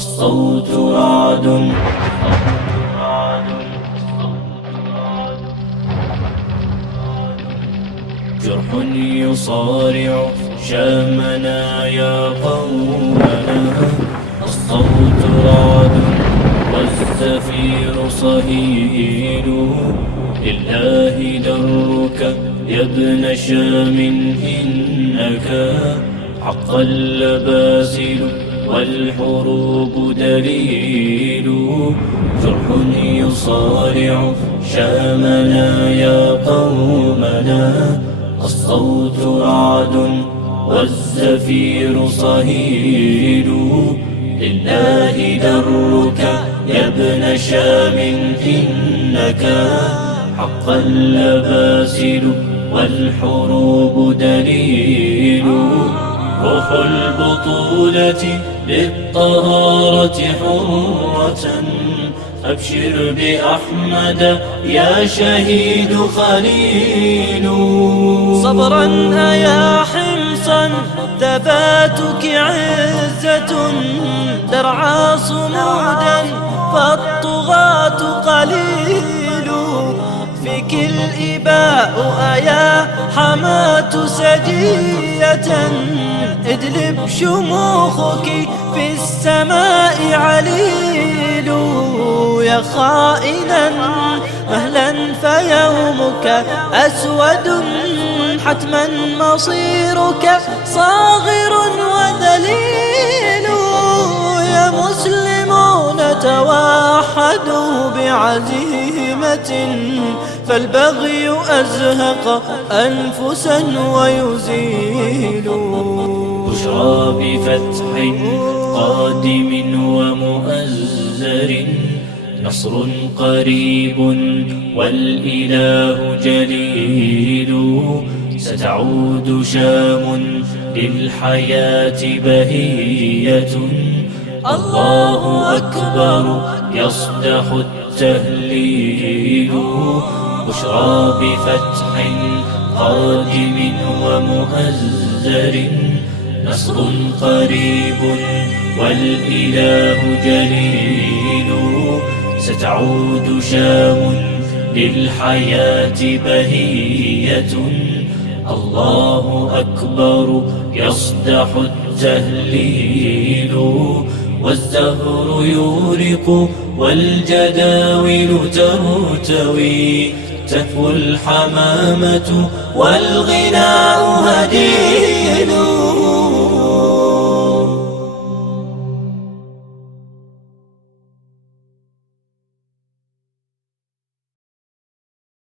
الصوت رعد. جرح يصارع شامنا يا قومنا، الصوت رعد والزفير صهيل. لله درك يا ابن شام إنك حقا لباسل والحروب دليل. جرح يصارع شامنا يا قومنا، الصوت رعد والزفير صهيل. لله درك يا ابن شام إنك حقا لباسل والحروب دليل. روح البطولة للطهارة حرة، أبشر بأحمد يا شهيد خليل. صبرا أيا حمصا ثباتك عزة، درعا صمودا فالطغاة قليل. فيك الإباء أيا حماة سجية، ادلب شموخك في السماء عليل. يا خائنا مهلا فيومك أسود، حتما مصيرك صاغر وذليل. يا مسلمون توحدوا بعزيمة، فالبغي أزهق أنفسا ويزيل. بشرى بفتح قادم ومؤزر، نصر قريب والإله جليل. ستعود شام للحياة بهية، الله أكبر يصدح التهليل. بشرى بفتح قادم ومؤزر، نصر قريب والإله جليل. ستعود شام للحياة بهية، الله أكبر يصدح التهليل. والزهر يورق والجداول ترتوي، تهفو الحمامة والغناء هديل.